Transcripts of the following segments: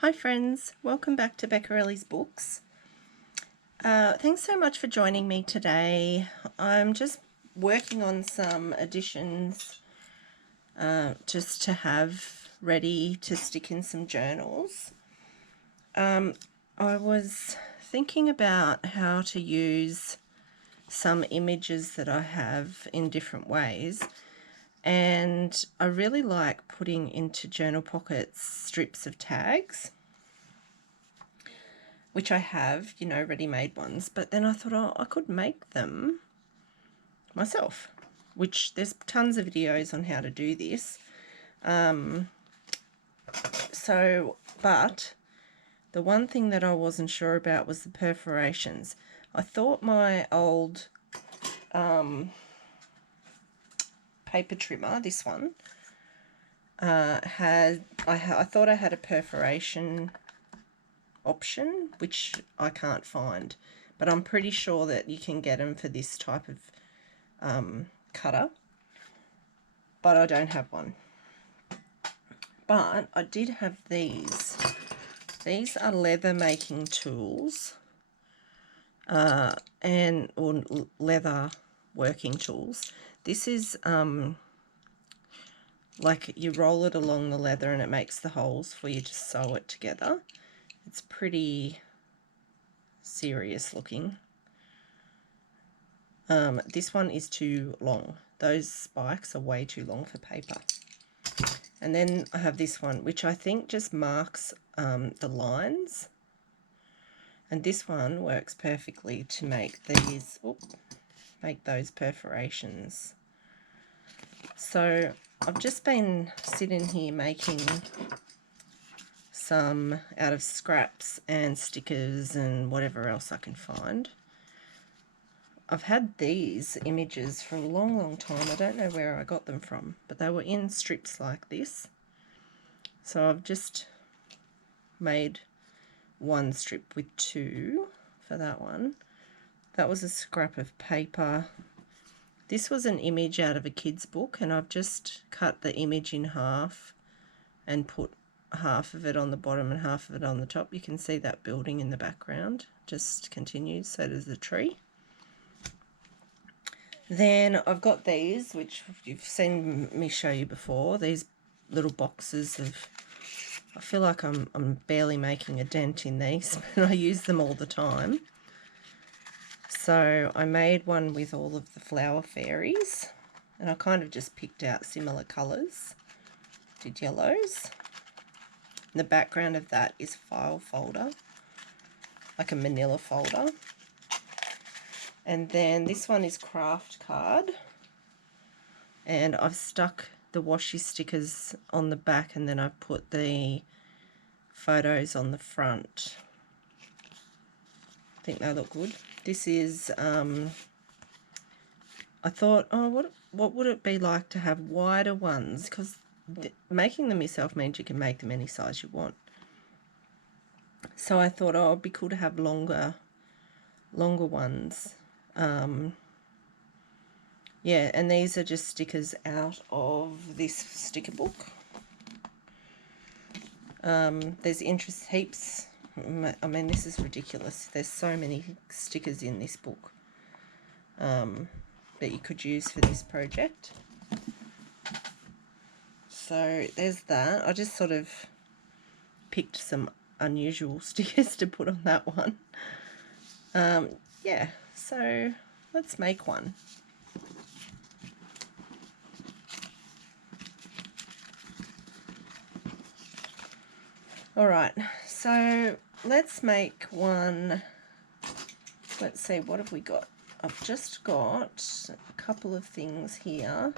Hi friends, welcome back to Beccarelli's Books. Thanks so much for joining me today. I'm just working on some additions just to have ready to stick in some journals. I was thinking about how to use some images that I have in different ways, and I really like putting into journal pockets strips of tags, which I have, ready-made ones, but then I thought, oh, I could make them myself, which there's tons of videos on how to do this. But the one thing that I wasn't sure about was the perforations. I thought my old paper trimmer, this one, I thought I had a perforation option, which I can't find, but I'm pretty sure that you can get them for this type of cutter, but I don't have one. But I did have these. These are leather making tools, or leather working tools. This is like you roll it along the leather and it makes the holes for you to sew it together. It's pretty serious looking. This one is too long. Those spikes are way too long for paper. And then I have this one, which I think just marks the lines. And this one works perfectly to make these, make those perforations. So I've just been sitting here making some out of scraps and stickers and whatever else I can find. I've had these images for a long time. I don't know where I got them from, but they were in strips like this. So I've just made one strip with two for that one. That was a scrap of paper. This was an image out of a kid's book, and I've just cut the image in half and put half of it on the bottom and half of it on the top. You can see that building in the background just continues, so does the tree. Then I've got these, which you've seen me show you before, these little boxes of, I feel like I'm barely making a dent in these, but I use them all the time. So I made one with all of the flower fairies, and I kind of just picked out similar colours, did yellows. The background of that is file folder, like a manila folder. And then this one is craft card, and I've stuck the washi stickers on the back, and then I've put the photos on the front. I think they look good. This is, I thought, oh, what would it be like to have wider ones? Because making them yourself means you can make them any size you want. So I thought, oh, it'd be cool to have longer ones. Yeah, and these are just stickers out of this sticker book. There's heaps. I mean, this is ridiculous. There's so many stickers in this book that you could use for this project. So there's that. I just sort of picked some unusual stickers to put on that one. Yeah, so let's make one. Alright, so let's make one. Let's see, what have we got? I've just got a couple of things here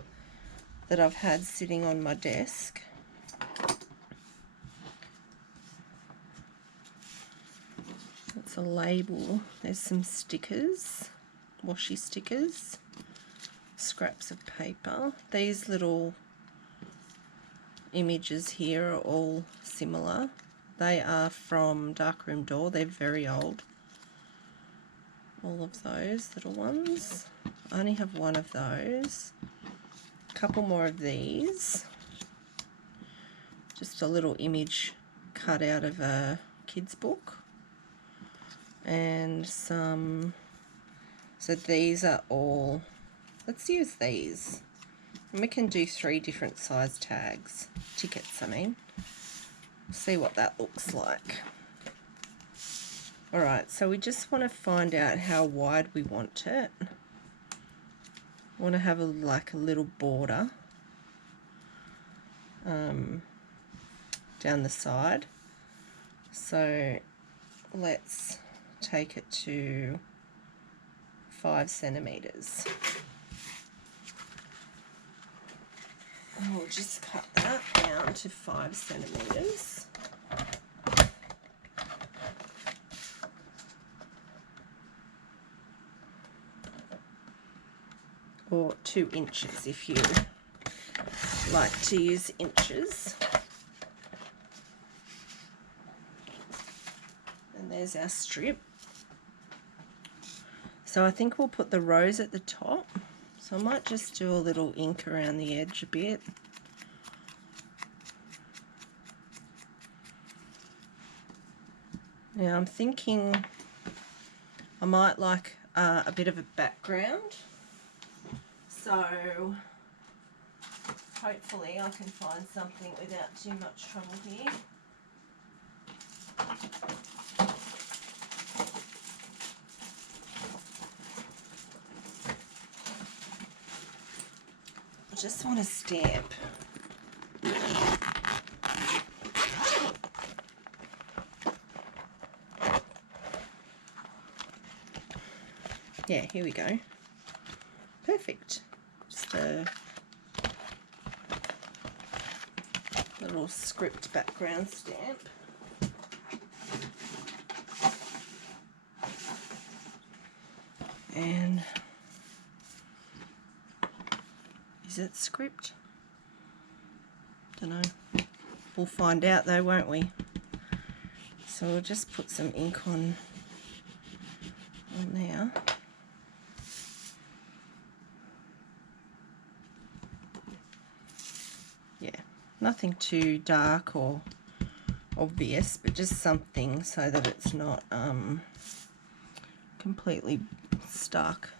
that I've had sitting on my desk. It's a label. There's some stickers, washi stickers, scraps of paper. These little images here are all similar. They are from Darkroom Door. They're very old. All of those little ones. I only have one of those. A couple more of these. Just a little image cut out of a kid's book, and some, so these are all, let's use these, and we can do 3 different size tags, tickets I mean, see what that looks like. Alright, so we just want to find out how wide we want it. I want to have like a little border down the side. So let's take it to 5 centimeters. And we'll just cut that down to 5 centimeters. Or 2 inches if you like to use inches. And there's our strip. So I think we'll put the rose at the top. So I might just do a little ink around the edge a bit. Now I'm thinking I might like a bit of a background. So hopefully I can find something without too much trouble here. I just want to stamp. Yeah, here we go. Perfect. Just a little script background stamp. And is it script? Don't know. We'll find out though, won't we? So we'll just put some ink on there. Yeah, nothing too dark or obvious, but just something so that it's not completely stuck.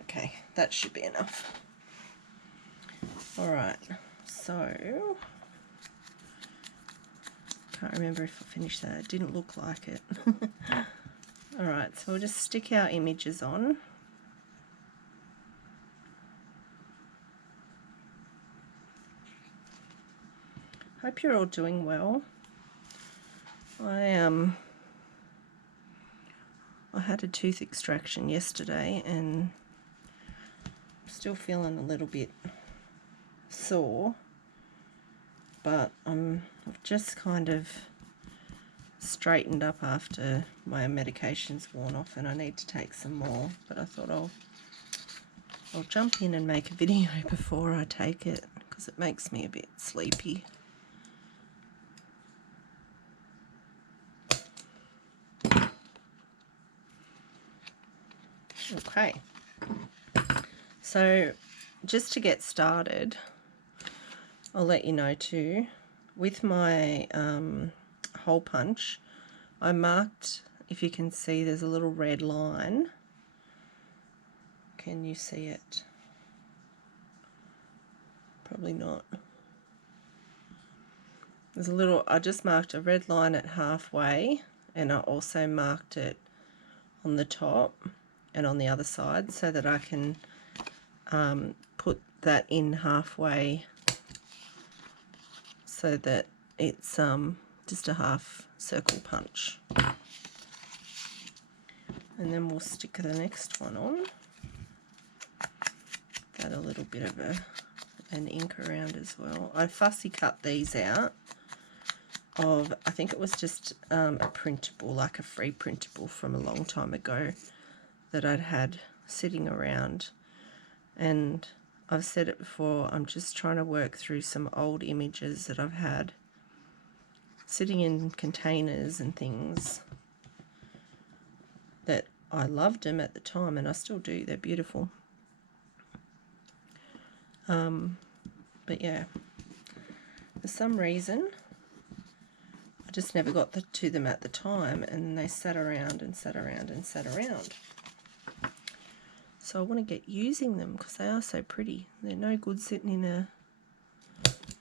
Okay, that should be enough. All right, so can't remember if I finished that. It didn't look like it. All right, so we'll just stick our images on. Hope you're all doing well. I had a tooth extraction yesterday and I'm still feeling a little bit sore, but I've just kind of straightened up after my medication's worn off and I need to take some more, but I thought I'll jump in and make a video before I take it because it makes me a bit sleepy. Okay, so just to get started, I'll let you know too, with my hole punch, I marked, if you can see, there's a little red line. Can you see it? Probably not. There's a little, I just marked a red line at halfway, and I also marked it on the top and on the other side so that I can put that in halfway so that it's just a half circle punch. And then we'll stick the next one on. Got a little bit of an ink around as well. I fussy cut these out of, I think it was just a printable, like a free printable from a long time ago that I'd had sitting around. And I've said it before, I'm just trying to work through some old images that I've had sitting in containers and things that I loved them at the time, and I still do. They're beautiful. But yeah, for some reason I just never got to them at the time, and they sat around and sat around and sat around. So I want to get using them because they are so pretty. They're no good sitting in a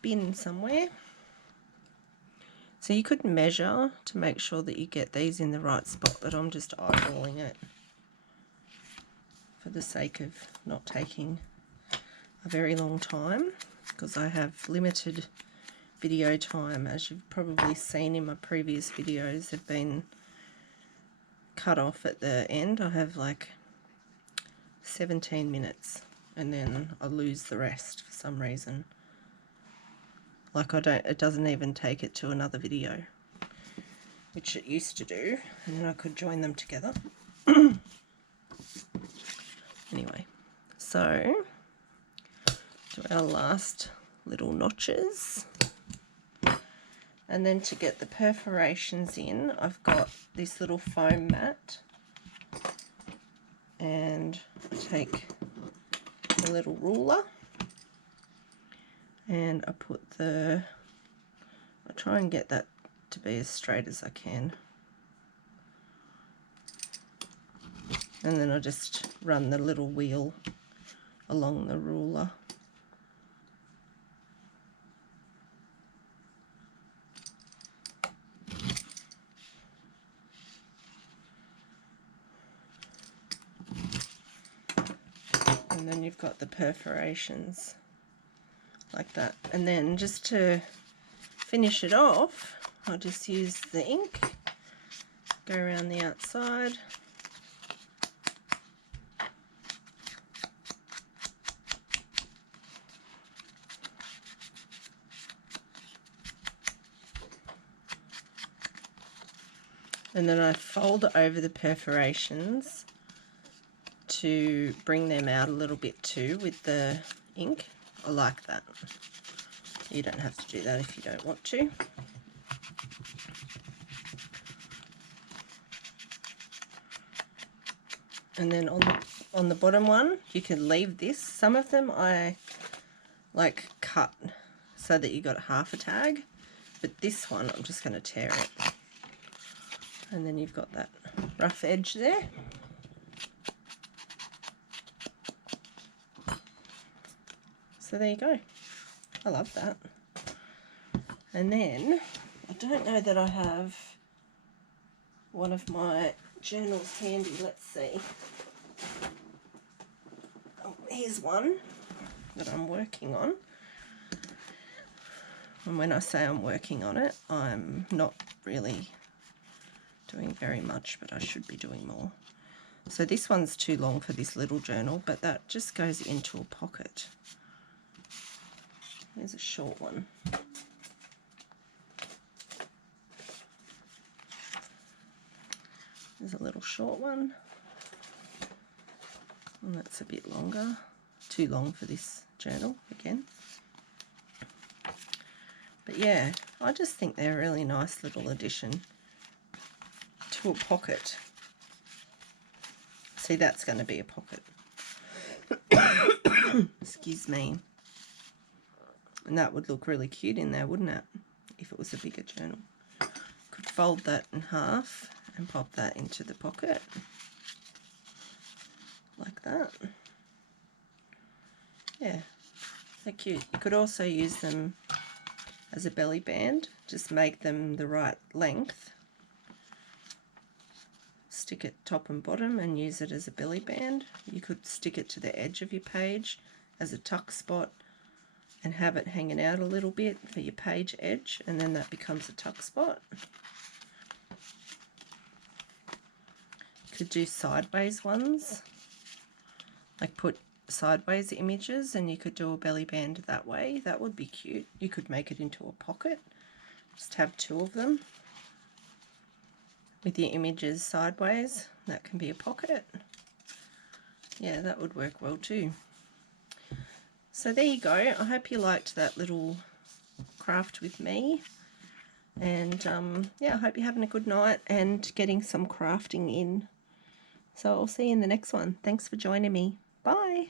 bin somewhere. So you could measure to make sure that you get these in the right spot, but I'm just eyeballing it for the sake of not taking a very long time, because I have limited video time. As you've probably seen in my previous videos, they've been cut off at the end. I have like 17 minutes and then I lose the rest for some reason. Like it doesn't even take it to another video, which it used to do, and then I could join them together. Anyway, so do our last little notches. And then to get the perforations in, I've got this little foam mat, and I take a little ruler and I try and get that to be as straight as I can. And then I just run the little wheel along the ruler. And then you've got the perforations like that. And then just to finish it off, I'll just use the ink, go around the outside. And then I fold over the perforations to bring them out a little bit too with the ink. I like that. You don't have to do that if you don't want to. And then on the bottom one, you can leave this. Some of them I like cut so that you got half a tag, but this one I'm just going to tear it. And then you've got that rough edge there. So there you go. I love that. And then, I don't know that I have one of my journals handy. Let's see. Oh, here's one that I'm working on. And when I say I'm working on it, I'm not really doing very much, but I should be doing more. So this one's too long for this little journal, but that just goes into a pocket. There's a short one. There's a little short one. And that's a bit longer. Too long for this journal again. But yeah, I just think they're a really nice little addition to a pocket. See, that's going to be a pocket. Excuse me. And that would look really cute in there, wouldn't it? If it was a bigger journal. Could fold that in half and pop that into the pocket. Like that. Yeah, they're cute. You could also use them as a belly band. Just make them the right length. Stick it top and bottom and use it as a belly band. You could stick it to the edge of your page as a tuck spot and have it hanging out a little bit for your page edge, and then that becomes a tuck spot. You could do sideways ones, like put sideways images, and you could do a belly band that way. That would be cute. You could make it into a pocket. Just have two of them with your images sideways. That can be a pocket. Yeah, that would work well too. So there you go. I hope you liked that little craft with me. And yeah, I hope you're having a good night and getting some crafting in. So I'll see you in the next one. Thanks for joining me. Bye.